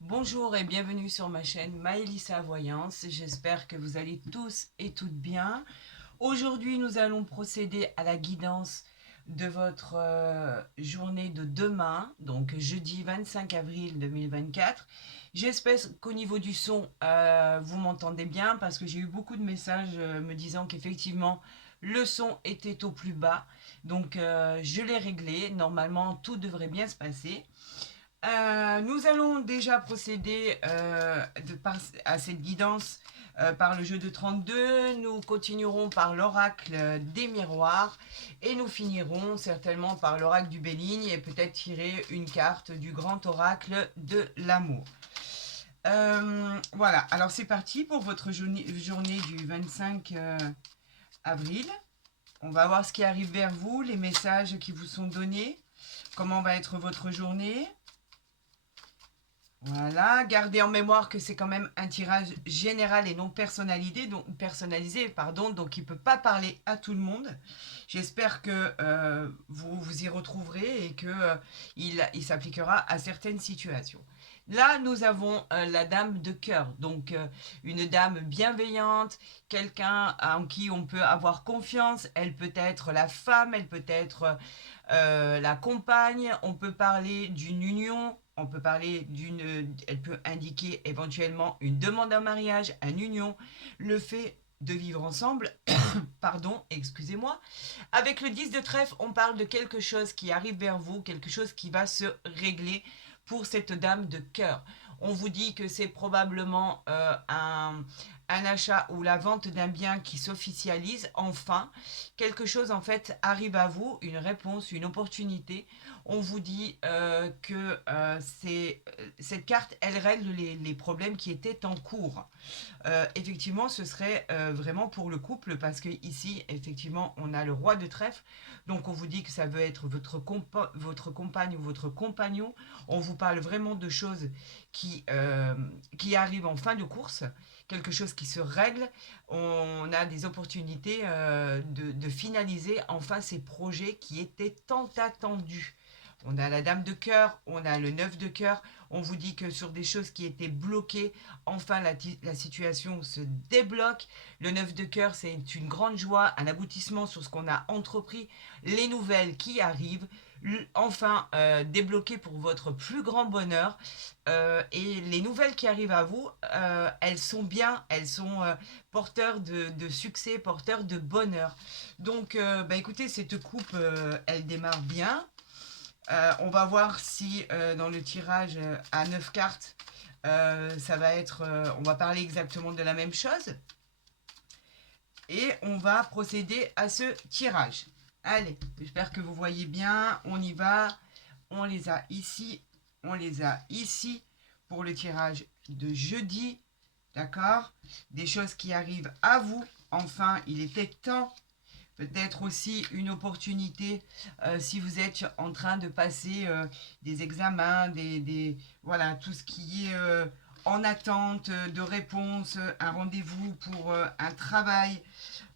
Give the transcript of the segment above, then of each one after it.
Bonjour et bienvenue sur ma chaîne Maëlissa Voyance. J'espère que vous allez tous et toutes bien. Aujourd'hui, nous allons procéder à la guidance de votre journée de demain, donc jeudi 25 avril 2024. J'espère qu'au niveau du son, vous m'entendez bien parce que j'ai eu beaucoup de messages me disant qu'effectivement le son était au plus bas. Donc je l'ai réglé. Normalement, tout devrait bien se passer. Nous allons déjà procéder à cette guidance par le jeu de 32. Nous continuerons par l'oracle des miroirs et nous finirons certainement par l'oracle du Béligne et peut-être tirer une carte du grand oracle de l'amour. Voilà, alors c'est parti pour votre journée du 25 avril. On va voir ce qui arrive vers vous, les messages qui vous sont donnés, comment va être votre journée. Voilà, gardez en mémoire que c'est quand même un tirage général et non personnalisé, donc il ne peut pas parler à tout le monde. J'espère que vous vous y retrouverez et que il s'appliquera à certaines situations. Là, nous avons la dame de cœur, donc une dame bienveillante, quelqu'un en qui on peut avoir confiance. Elle peut être la femme, elle peut être la compagne, on peut parler d'une union, on peut parler elle peut indiquer éventuellement une demande en mariage, une union, le fait de vivre ensemble, pardon, excusez-moi. Avec le 10 de trèfle, on parle de quelque chose qui arrive vers vous, quelque chose qui va se régler pour cette dame de cœur. On vous dit que c'est probablement un achat ou la vente d'un bien qui s'officialise enfin. Quelque chose en fait arrive à vous, une réponse, une opportunité. On vous dit que cette carte, elle règle les problèmes qui étaient en cours. Effectivement, ce serait vraiment pour le couple parce que ici, effectivement, on a le roi de trèfle. Donc, on vous dit que ça veut être votre compagne ou votre compagnon. On vous parle vraiment de choses qui arrivent en fin de course, quelque chose qui se règle. On a des opportunités de finaliser enfin ces projets qui étaient tant attendus. On a la dame de cœur, on a le 9 de cœur. On vous dit que sur des choses qui étaient bloquées, enfin la situation se débloque. Le 9 de cœur, c'est une grande joie, un aboutissement sur ce qu'on a entrepris. Les nouvelles qui arrivent, enfin débloquées pour votre plus grand bonheur. Et les nouvelles qui arrivent à vous, elles sont bien, elles sont porteurs de succès, porteurs de bonheur. Donc, bah écoutez, cette coupe, elle démarre bien. On va voir si dans le tirage à 9 cartes, ça va être. On va parler exactement de la même chose. Et on va procéder à ce tirage. Allez, j'espère que vous voyez bien. On y va. On les a ici. On les a ici pour le tirage de jeudi. D'accord. Des choses qui arrivent à vous. Enfin, il était temps. Peut-être aussi une opportunité si vous êtes en train de passer des examens, voilà, tout ce qui est en attente de réponse, un rendez-vous pour un travail.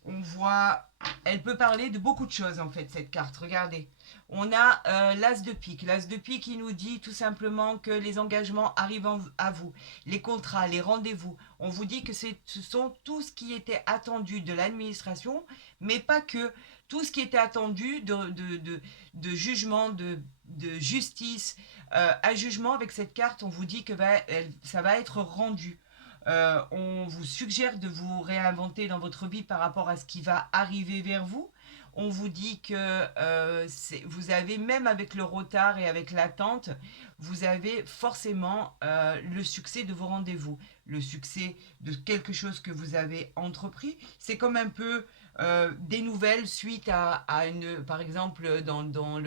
On voit, elle peut parler de beaucoup de choses en fait, cette carte. Regardez. On a l'as de pique. L'as de pique qui nous dit tout simplement que les engagements arrivent à vous. Les contrats, les rendez-vous. On vous dit que ce sont tout ce qui était attendu de l'administration, mais pas que. Tout ce qui était attendu de jugement, de justice. À jugement, avec cette carte, on vous dit que ça va être rendu. On vous suggère de vous réinventer dans votre vie par rapport à ce qui va arriver vers vous. On vous dit que vous avez, même avec le retard et avec l'attente, vous avez forcément le succès de vos rendez-vous, le succès de quelque chose que vous avez entrepris. C'est comme un peu des nouvelles suite à une, par exemple, dans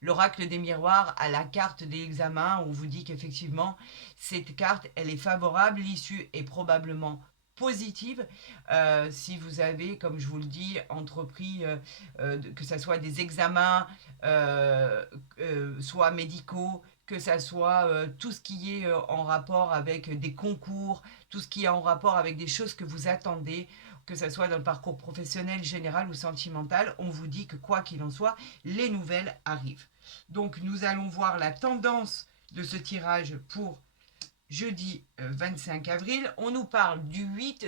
l'oracle des miroirs, à la carte des examens, on vous dit qu'effectivement, cette carte, elle est favorable, l'issue est probablement positive si vous avez, comme je vous le dis, entrepris que ce soit des examens, soit médicaux, que ça soit tout ce qui est en rapport avec des concours, tout ce qui est en rapport avec des choses que vous attendez, que ce soit dans le parcours professionnel, général ou sentimental, on vous dit que quoi qu'il en soit, les nouvelles arrivent. Donc nous allons voir la tendance de ce tirage pour jeudi 25 avril, on nous parle du 8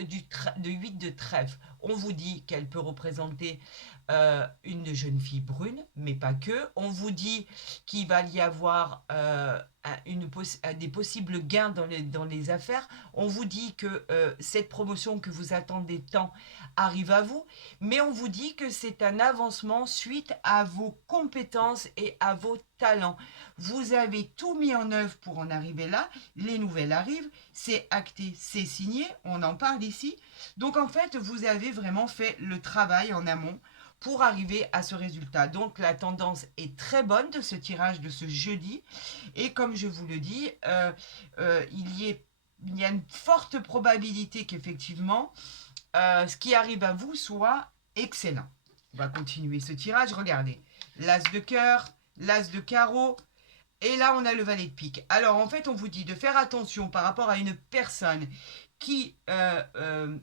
de trèfle. On vous dit qu'elle peut représenter une jeune fille brune, mais pas que. On vous dit qu'il va y avoir des possibles gains dans les affaires. On vous dit que cette promotion que vous attendez tant arrive à vous, mais on vous dit que c'est un avancement suite à vos compétences et à vos talents. Vous avez tout mis en œuvre pour en arriver là, les nouvelles arrivent, c'est acté, c'est signé, on en parle ici. Donc en fait, vous avez vraiment fait le travail en amont pour arriver à ce résultat. Donc la tendance est très bonne de ce tirage de ce jeudi. Et comme je vous le dis, il y a une forte probabilité qu'effectivement, ce qui arrive à vous soit excellent. On va continuer ce tirage. Regardez, l'as de cœur, l'as de carreau, et là on a le valet de pique. Alors en fait, on vous dit de faire attention par rapport à une personne qui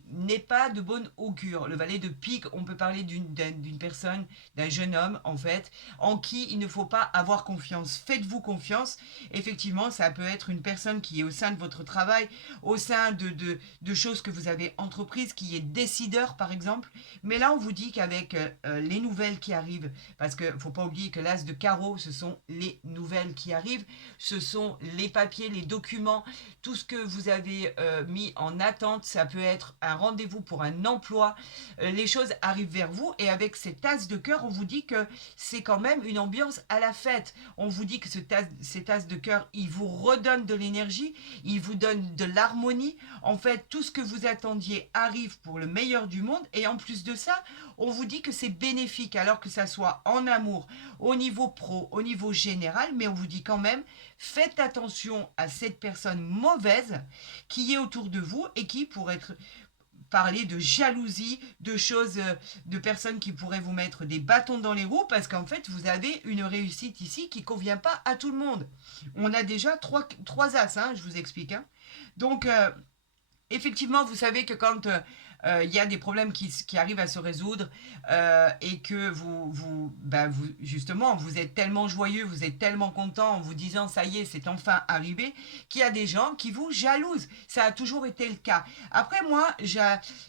n'est pas de bonne augure. Le valet de pique, on peut parler d'une personne, d'un jeune homme en fait, en qui il ne faut pas avoir confiance. Faites-vous confiance. Effectivement, ça peut être une personne qui est au sein de votre travail, au sein de choses que vous avez entreprises, qui est décideur par exemple. Mais là, on vous dit qu'avec les nouvelles qui arrivent, parce qu'il ne faut pas oublier que l'as de carreau, ce sont les nouvelles qui arrivent, ce sont les papiers, les documents, tout ce que vous avez mis en attente, ça peut être un rendez-vous pour un emploi, les choses arrivent vers vous et avec cette tasse de cœur, on vous dit que c'est quand même une ambiance à la fête. On vous dit que cet as de cœur, il vous redonne de l'énergie, il vous donne de l'harmonie. En fait, tout ce que vous attendiez arrive pour le meilleur du monde et en plus de ça, on vous dit que c'est bénéfique alors que ça soit en amour, au niveau pro, au niveau général, mais on vous dit quand même, faites attention à cette personne mauvaise qui est autour de vous et qui pourrait parler de jalousie, de choses, de personnes qui pourraient vous mettre des bâtons dans les roues parce qu'en fait, vous avez une réussite ici qui ne convient pas à tout le monde. On a déjà trois as, hein, je vous explique. Hein. Donc, effectivement, vous savez que quand il y a des problèmes qui arrivent à se résoudre et que justement, vous êtes tellement joyeux, vous êtes tellement content en vous disant ça y est, c'est enfin arrivé, qu'il y a des gens qui vous jalousent. Ça a toujours été le cas. Après, moi,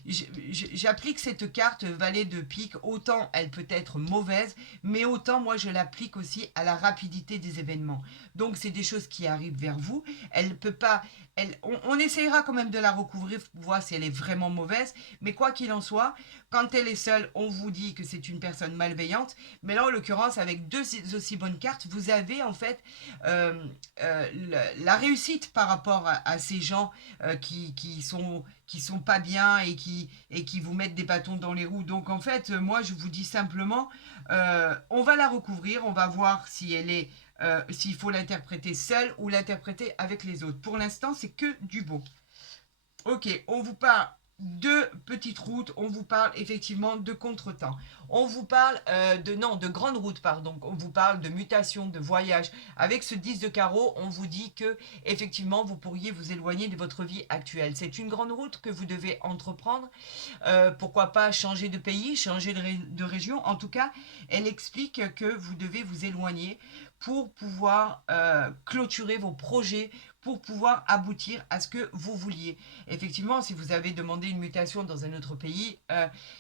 j'applique cette carte valet de pique. Autant elle peut être mauvaise, mais autant moi, je l'applique aussi à la rapidité des événements. Donc, c'est des choses qui arrivent vers vous. Elle peut pas... on essayera quand même de la recouvrir pour voir si elle est vraiment mauvaise, mais quoi qu'il en soit, quand elle est seule, on vous dit que c'est une personne malveillante, mais là en l'occurrence avec deux aussi bonnes cartes, vous avez en fait la réussite par rapport à ces gens qui sont pas bien et qui vous mettent des bâtons dans les roues. Donc en fait, moi je vous dis simplement, on va la recouvrir, on va voir si elle est s'il faut l'interpréter seule ou l'interpréter avec les autres. Pour l'instant, c'est que du bon. Ok, on vous parle de petites routes, on vous parle effectivement de contretemps. On vous parle de grandes routes, pardon. On vous parle de mutation, de voyage. Avec ce 10 de carreau, on vous dit que effectivement, vous pourriez vous éloigner de votre vie actuelle. C'est une grande route que vous devez entreprendre. Pourquoi pas changer de pays, changer de région. En tout cas, elle explique que vous devez vous éloigner pour pouvoir clôturer vos projets, pour pouvoir aboutir à ce que vous vouliez. Effectivement, si vous avez demandé une mutation dans un autre pays,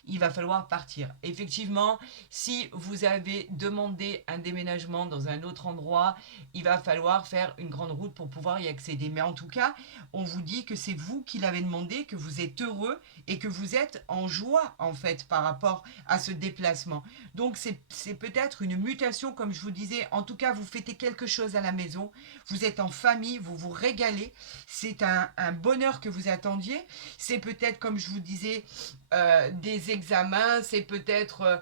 il va falloir partir. Effectivement, si vous avez demandé un déménagement dans un autre endroit, il va falloir faire une grande route pour pouvoir y accéder. Mais en tout cas, on vous dit que c'est vous qui l'avez demandé, que vous êtes heureux et que vous êtes en joie en fait par rapport à ce déplacement. Donc c'est peut-être une mutation comme je vous disais. En tout cas, vous fêtez quelque chose à la maison, vous êtes en famille, vous vous régalez. C'est un bonheur que vous attendiez. C'est peut-être comme je vous disais des examens, c'est peut-être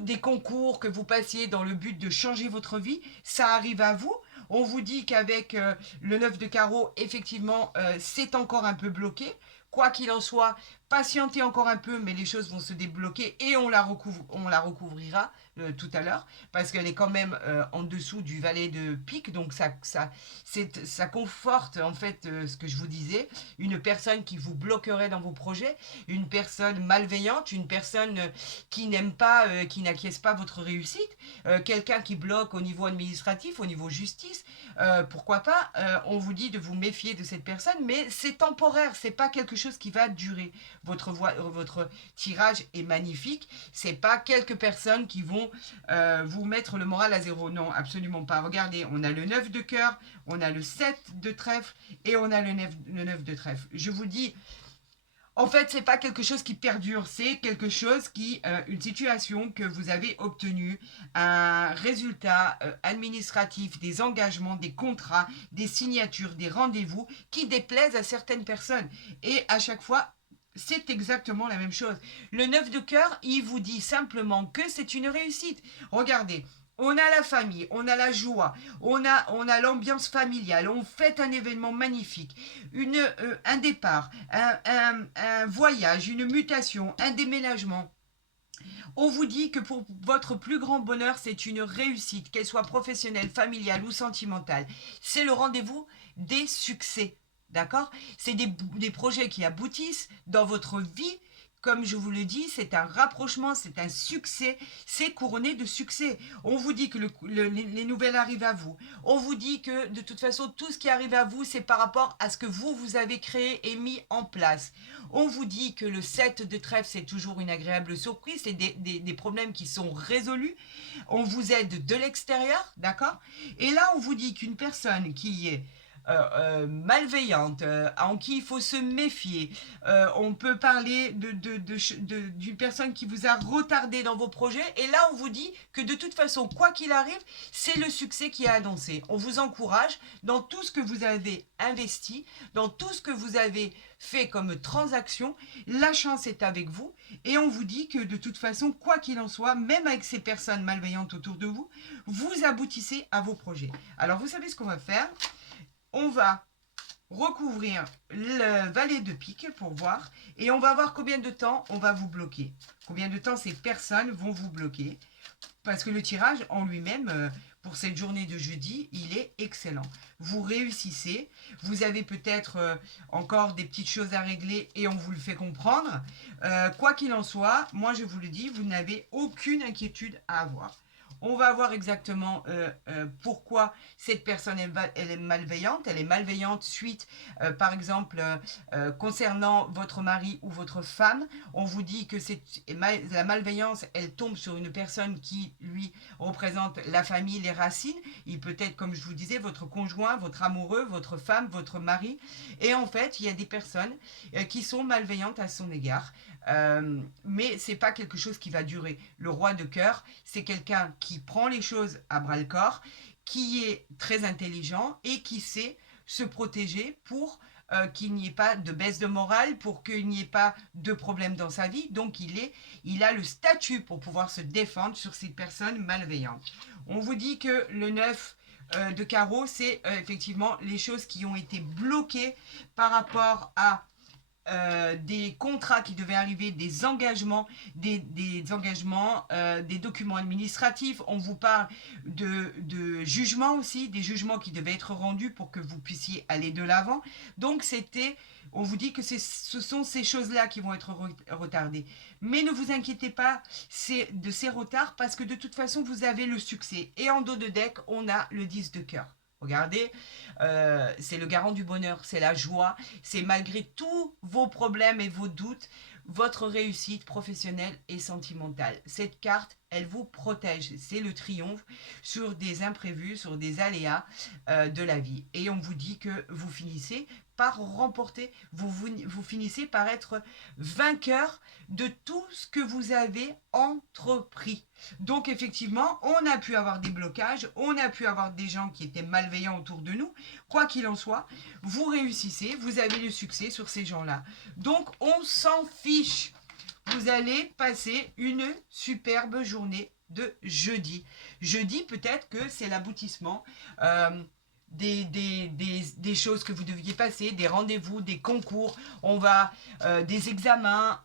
des concours que vous passiez dans le but de changer votre vie. Ça arrive à vous. On vous dit qu'avec le 9 de carreau, effectivement, c'est encore un peu bloqué. Quoi qu'il en soit, Patientez encore un peu, mais les choses vont se débloquer et on la recouvrira tout à l'heure, parce qu'elle est quand même en dessous du valet de pique, donc ça conforte en fait ce que je vous disais, une personne qui vous bloquerait dans vos projets, une personne malveillante, une personne qui n'aime pas, qui n'acquiesce pas votre réussite, quelqu'un qui bloque au niveau administratif, au niveau justice, pourquoi pas, on vous dit de vous méfier de cette personne, mais c'est temporaire, c'est pas quelque chose qui va durer. Votre tirage est magnifique. C'est pas quelques personnes qui vont vous mettre le moral à zéro. Non, absolument pas. Regardez, on a le 9 de cœur, on a le 7 de trèfle et on a le 9 de trèfle. Je vous dis, en fait, c'est pas quelque chose qui perdure, c'est quelque chose qui, une situation que vous avez obtenue, un résultat administratif, des engagements, des contrats, des signatures, des rendez-vous qui déplaisent à certaines personnes. Et à chaque fois, c'est exactement la même chose. Le 9 de cœur, il vous dit simplement que c'est une réussite. Regardez, on a la famille, on a la joie, on a l'ambiance familiale, on fête un événement magnifique, un départ, un voyage, une mutation, un déménagement. On vous dit que pour votre plus grand bonheur, c'est une réussite, qu'elle soit professionnelle, familiale ou sentimentale. C'est le rendez-vous des succès. D'accord? C'est des projets qui aboutissent dans votre vie. Comme je vous le dis, c'est un rapprochement, c'est un succès, c'est couronné de succès. On vous dit que les nouvelles arrivent à vous. On vous dit que de toute façon, tout ce qui arrive à vous, c'est par rapport à ce que vous avez créé et mis en place. On vous dit que le 7 de trèfle, c'est toujours une agréable surprise, c'est des problèmes qui sont résolus. On vous aide de l'extérieur, d'accord? Et là, on vous dit qu'une personne qui est malveillante, en qui il faut se méfier. On peut parler d'une personne qui vous a retardé dans vos projets. Et là, on vous dit que de toute façon, quoi qu'il arrive, c'est le succès qui est annoncé. On vous encourage dans tout ce que vous avez investi, dans tout ce que vous avez fait comme transaction. La chance est avec vous. Et on vous dit que de toute façon, quoi qu'il en soit, même avec ces personnes malveillantes autour de vous, vous aboutissez à vos projets. Alors, vous savez ce qu'on va faire? On va recouvrir le valet de pique pour voir et on va voir combien de temps on va vous bloquer. Combien de temps ces personnes vont vous bloquer. Parce que le tirage en lui-même, pour cette journée de jeudi, il est excellent. Vous réussissez, vous avez peut-être encore des petites choses à régler et on vous le fait comprendre. Quoi qu'il en soit, moi je vous le dis, vous n'avez aucune inquiétude à avoir. On va voir exactement pourquoi cette personne elle est malveillante. Elle est malveillante suite, par exemple, concernant votre mari ou votre femme. On vous dit que la malveillance, elle tombe sur une personne qui, lui, représente la famille, les racines. Il peut être, comme je vous disais, votre conjoint, votre amoureux, votre femme, votre mari. Et en fait, il y a des personnes qui sont malveillantes à son égard. Mais c'est pas quelque chose qui va durer. Le roi de cœur, c'est quelqu'un qui prend les choses à bras le corps, qui est très intelligent et qui sait se protéger pour qu'il n'y ait pas de baisse de morale, pour qu'il n'y ait pas de problème dans sa vie. Donc il a le statut pour pouvoir se défendre sur ces personnes malveillantes. On vous dit que le 9 de carreau, c'est effectivement les choses qui ont été bloquées par rapport à des contrats qui devaient arriver, des engagements, des documents administratifs. On vous parle de jugements aussi, des jugements qui devaient être rendus pour que vous puissiez aller de l'avant. Donc on vous dit que ce sont ces choses-là qui vont être retardées. Mais ne vous inquiétez pas de ces retards parce que de toute façon, vous avez le succès. Et en dos de deck, on a le 10 de cœur. Regardez, c'est le garant du bonheur, c'est la joie, c'est malgré tous vos problèmes et vos doutes, votre réussite professionnelle et sentimentale. Cette carte, elle vous protège, c'est le triomphe sur des imprévus, sur des aléas de la vie. Et on vous dit que vous finissez par remporter, vous finissez par être vainqueur de tout ce que vous avez entrepris. Donc effectivement, on a pu avoir des blocages, on a pu avoir des gens qui étaient malveillants autour de nous. Quoi qu'il en soit, vous réussissez, vous avez le succès sur ces gens-là. Donc on s'en fiche. Vous allez passer une superbe journée de jeudi. Jeudi, peut-être que c'est l'aboutissement des choses que vous deviez passer, des rendez-vous, des concours, on va des examens,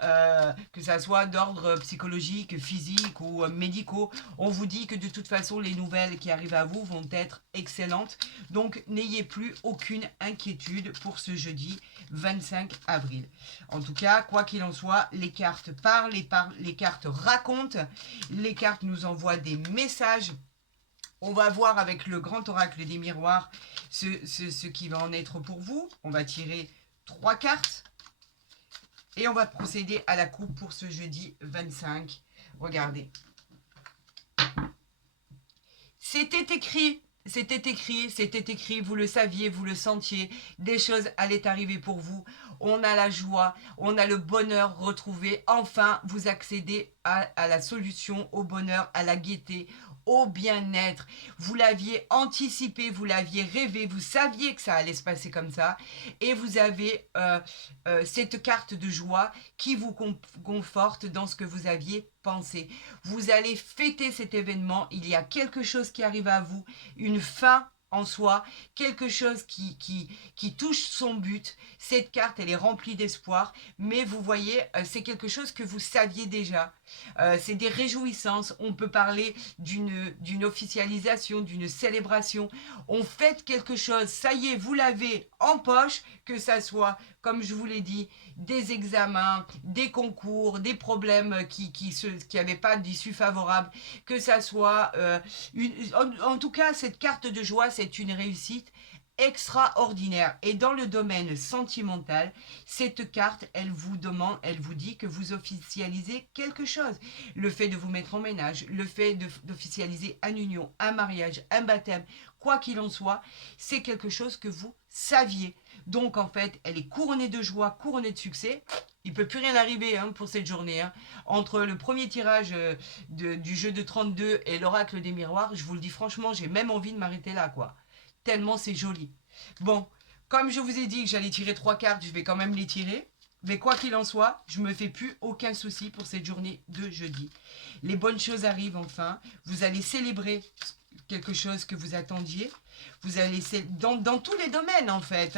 que ça soit d'ordre psychologique, physique ou médicaux. On vous dit que de toute façon, les nouvelles qui arrivent à vous vont être excellentes. Donc, n'ayez plus aucune inquiétude pour ce jeudi 25 avril. En tout cas, quoi qu'il en soit, les cartes parlent, les cartes racontent, les cartes nous envoient des messages. On va voir avec le grand oracle des miroirs ce qui va en être pour vous. On va tirer 3 cartes. Et on va procéder à la coupe pour ce jeudi 25. Regardez. C'était écrit, vous le saviez, vous le sentiez. Des choses allaient arriver pour vous. On a la joie, on a le bonheur retrouvé. Enfin, vous accédez à la solution, au bonheur, à la gaieté, au bien-être. Vous l'aviez anticipé, vous l'aviez rêvé, vous saviez que ça allait se passer comme ça. Et vous avez cette carte de joie qui vous conforte dans ce que vous aviez pensé. Vous allez fêter cet événement. Il y a quelque chose qui arrive à vous, une fin en soi, quelque chose qui touche son but. Cette carte, elle est remplie d'espoir, mais vous voyez, c'est quelque chose que vous saviez déjà. C'est des réjouissances. On peut parler d'une officialisation, d'une célébration. On fête quelque chose, ça y est, vous l'avez en poche, que ça soit, comme je vous l'ai dit, des examens, des concours, des problèmes qui n'avaient pas d'issue favorable, que ça soit... en tout cas, cette carte de joie, c'est une réussite extraordinaire. Et dans le domaine sentimental, cette carte, elle vous demande, elle vous dit que vous officialisez quelque chose. Le fait de vous mettre en ménage, le fait d'officialiser une union, un mariage, un baptême, quoi qu'il en soit, c'est quelque chose que vous saviez. Donc en fait, elle est couronnée de joie, couronnée de succès. Il ne peut plus rien arriver pour cette journée. Entre le premier tirage du jeu de 32 et l'oracle des miroirs, je vous le dis franchement, j'ai même envie de m'arrêter là, quoi. Tellement c'est joli. Bon, comme je vous ai dit que j'allais tirer 3 cartes, je vais quand même les tirer. Mais quoi qu'il en soit, je ne me fais plus aucun souci pour cette journée de jeudi. Les bonnes choses arrivent enfin. Vous allez célébrer quelque chose que vous attendiez. Vous allez dans tous les domaines en fait.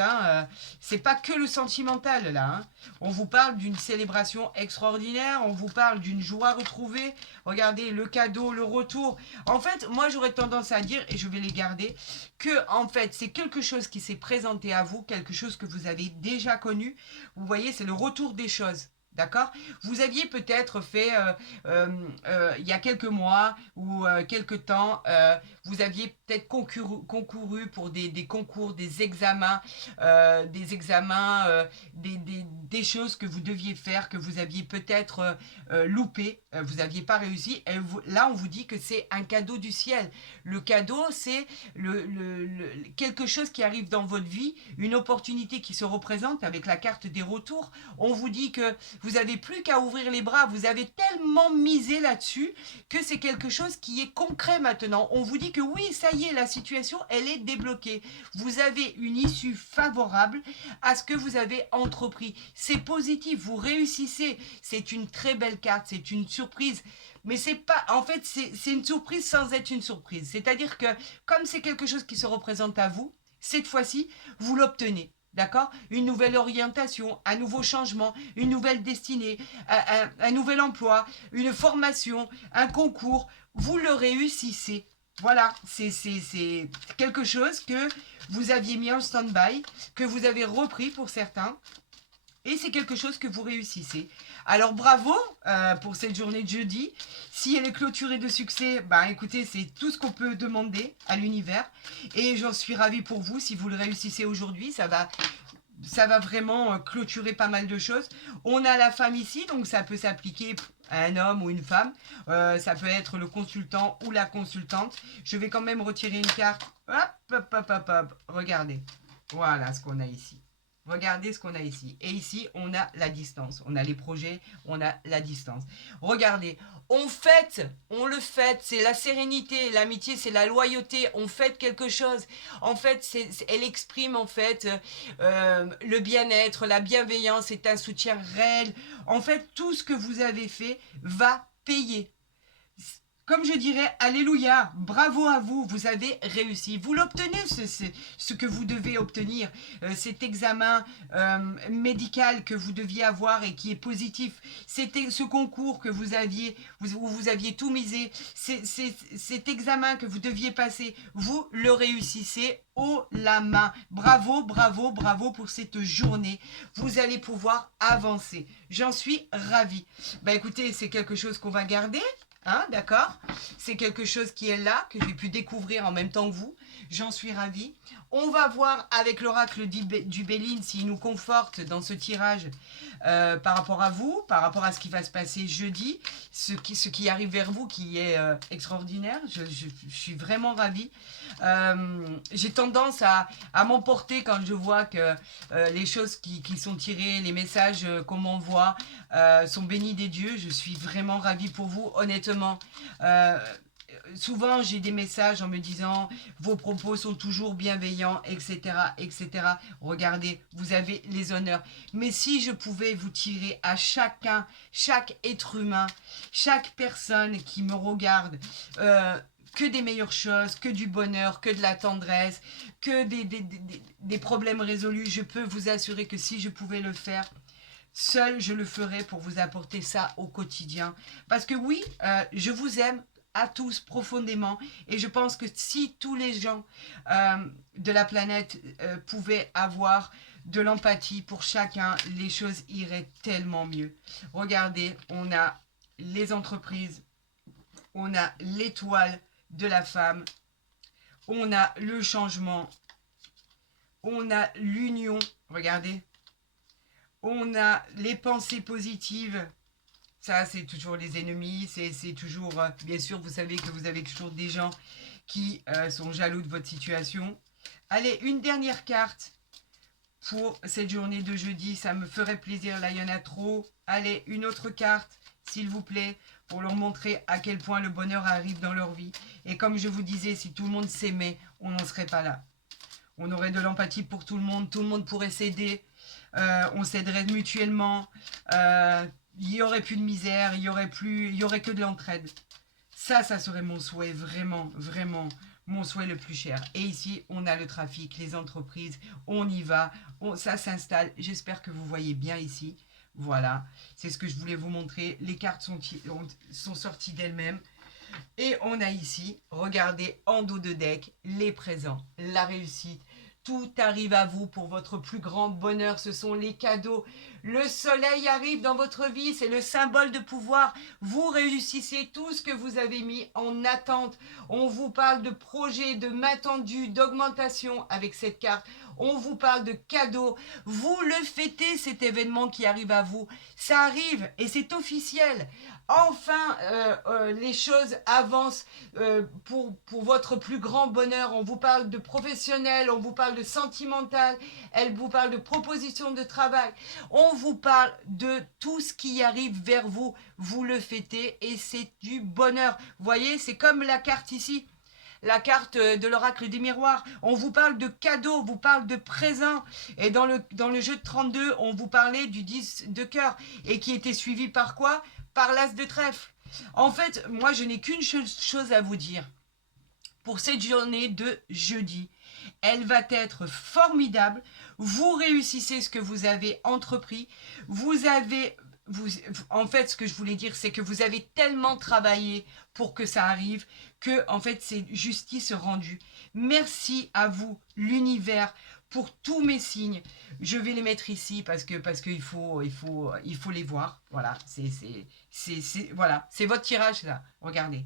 C'est pas que le sentimental là. On vous parle d'une célébration extraordinaire. On vous parle d'une joie retrouvée. Regardez le cadeau, le retour. En fait, moi j'aurais tendance à dire, et je vais les garder, que en fait c'est quelque chose qui s'est présenté à vous, quelque chose que vous avez déjà connu. Vous voyez, c'est le retour des choses. D'accord? Vous aviez peut-être fait, il y a quelques mois ou quelques temps, vous aviez peut-être concouru pour des concours, des examens, des choses que vous deviez faire, que vous aviez peut-être loupé, vous n'aviez pas réussi. Et là, on vous dit que c'est un cadeau du ciel. Le cadeau, c'est quelque chose qui arrive dans votre vie, une opportunité qui se représente avec la carte des retours. On vous dit que vous n'avez plus qu'à ouvrir les bras. Vous avez tellement misé là-dessus que c'est quelque chose qui est concret maintenant. On vous dit que oui, ça y est, la situation, elle est débloquée. Vous avez une issue favorable à ce que vous avez entrepris. C'est positif, vous réussissez. C'est une très belle carte, c'est une surprise. Mais c'est pas, en fait, c'est une surprise sans être une surprise. C'est-à-dire que comme c'est quelque chose qui se représente à vous, cette fois-ci, vous l'obtenez. D'accord? Une nouvelle orientation, un nouveau changement, une nouvelle destinée, un nouvel emploi, une formation, un concours. Vous le réussissez. Voilà, c'est quelque chose que vous aviez mis en stand-by, que vous avez repris pour certains. Et c'est quelque chose que vous réussissez. Alors bravo pour cette journée de jeudi. Si elle est clôturée de succès, écoutez, c'est tout ce qu'on peut demander à l'univers. Et j'en suis ravie pour vous. Si vous le réussissez aujourd'hui, ça va vraiment clôturer pas mal de choses. On a la femme ici, donc ça peut s'appliquer à un homme ou une femme. Ça peut être le consultant ou la consultante. Je vais quand même retirer une carte. Hop. Regardez. Voilà ce qu'on a ici. Regardez ce qu'on a ici. Et ici, on a la distance. On a les projets, on a la distance. Regardez, on fête, on le fête. C'est la sérénité, l'amitié, c'est la loyauté. On fête quelque chose. En fait, elle exprime en fait le bien-être, la bienveillance. C'est un soutien réel. En fait, tout ce que vous avez fait va payer. comme je dirais, alléluia, bravo à vous, vous avez réussi. Vous l'obtenez, ce que vous devez obtenir. Cet examen médical que vous deviez avoir et qui est positif. C'était ce concours que vous aviez, où vous aviez tout misé. Cet examen que vous deviez passer, vous le réussissez haut la main. Bravo, bravo, bravo pour cette journée. Vous allez pouvoir avancer. J'en suis ravie. Bah écoutez, c'est quelque chose qu'on va garder. Hein, d'accord? C'est quelque chose qui est là, que j'ai pu découvrir en même temps que vous. J'en suis ravie. On va voir avec l'oracle du Béline s'il nous conforte dans ce tirage par rapport à vous, par rapport à ce qui va se passer jeudi, ce qui arrive vers vous qui est extraordinaire. Je suis vraiment ravie. J'ai tendance à m'emporter quand je vois que les choses qui sont tirées, les messages qu'on m'envoie sont bénis des dieux. Je suis vraiment ravie pour vous, honnêtement. Souvent, j'ai des messages en me disant vos propos sont toujours bienveillants, etc., etc. Regardez, vous avez les honneurs. Mais si je pouvais vous tirer à chacun, chaque être humain, chaque personne qui me regarde, que des meilleures choses, que du bonheur, que de la tendresse, que des problèmes résolus, je peux vous assurer que si je pouvais le faire, seul je le ferais pour vous apporter ça au quotidien. Parce que oui, je vous aime à tous profondément et je pense que si tous les gens de la planète pouvaient avoir de l'empathie pour chacun, les choses iraient tellement mieux. Regardez, on a les entreprises, on a l'étoile de la femme, on a le changement, on a l'union, regardez, on a les pensées positives. Ça, c'est toujours les ennemis, c'est toujours... bien sûr, vous savez que vous avez toujours des gens qui sont jaloux de votre situation. Allez, une dernière carte pour cette journée de jeudi. Ça me ferait plaisir, là, il y en a trop. Allez, une autre carte, s'il vous plaît, pour leur montrer à quel point le bonheur arrive dans leur vie. Et comme je vous disais, si tout le monde s'aimait, on n'en serait pas là. On aurait de l'empathie pour tout le monde pourrait s'aider, on s'aiderait mutuellement, il n'y aurait plus de misère, il y aurait que de l'entraide. Ça serait mon souhait, vraiment, vraiment, mon souhait le plus cher. Et ici, on a le trafic, les entreprises, on y va, ça s'installe. J'espère que vous voyez bien ici. Voilà, c'est ce que je voulais vous montrer. Les cartes sont sorties d'elles-mêmes. Et on a ici, regardez, en dos de deck, les présents, la réussite. Tout arrive à vous pour votre plus grand bonheur. Ce sont les cadeaux. Le soleil arrive dans votre vie. C'est le symbole de pouvoir. Vous réussissez tout ce que vous avez mis en attente. On vous parle de projets, de main tendue, d'augmentation avec cette carte. On vous parle de cadeaux. Vous le fêtez, cet événement qui arrive à vous. Ça arrive et c'est officiel. Enfin, les choses avancent pour votre plus grand bonheur. On vous parle de professionnel, on vous parle de sentimental, elle vous parle de proposition de travail. On vous parle de tout ce qui arrive vers vous. Vous le fêtez et c'est du bonheur. Vous voyez, c'est comme la carte ici. La carte de l'oracle des miroirs, on vous parle de cadeaux, on vous parle de présents. Et dans le jeu de 32, on vous parlait du 10 de cœur. Et qui était suivi par quoi? Par l'as de trèfle. En fait, moi, je n'ai qu'une chose à vous dire. Pour cette journée de jeudi, elle va être formidable. Vous réussissez ce que vous avez entrepris. En fait, ce que je voulais dire, c'est que vous avez tellement travaillé pour que ça arrive que, en fait, c'est justice rendue. Merci à vous, l'univers, pour tous mes signes. Je vais les mettre ici parce qu'il faut les voir. Voilà, voilà, c'est votre tirage là. Regardez.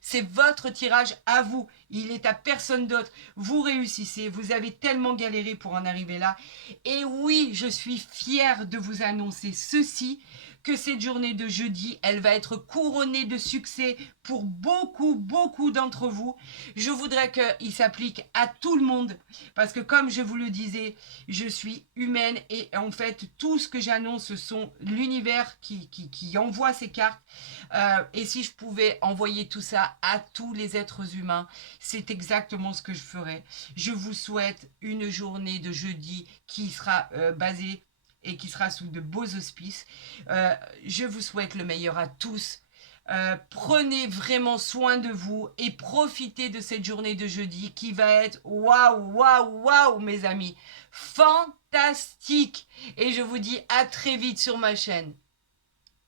C'est votre tirage à vous. Il est à personne d'autre. Vous réussissez. Vous avez tellement galéré pour en arriver là. Et oui, je suis fière de vous annoncer ceci, que cette journée de jeudi, elle va être couronnée de succès pour beaucoup, beaucoup d'entre vous. Je voudrais qu'il s'applique à tout le monde. Parce que comme je vous le disais, je suis humaine et en fait, tout ce que j'annonce, ce sont l'univers qui envoie ces cartes. Et si je pouvais envoyer tout ça à tous les êtres humains, c'est exactement ce que je ferais. Je vous souhaite une journée de jeudi qui sera basée et qui sera sous de beaux auspices. Je vous souhaite le meilleur à tous. Prenez vraiment soin de vous et profitez de cette journée de jeudi qui va être waouh, waouh, waouh, mes amis. Fantastique. Et je vous dis à très vite sur ma chaîne.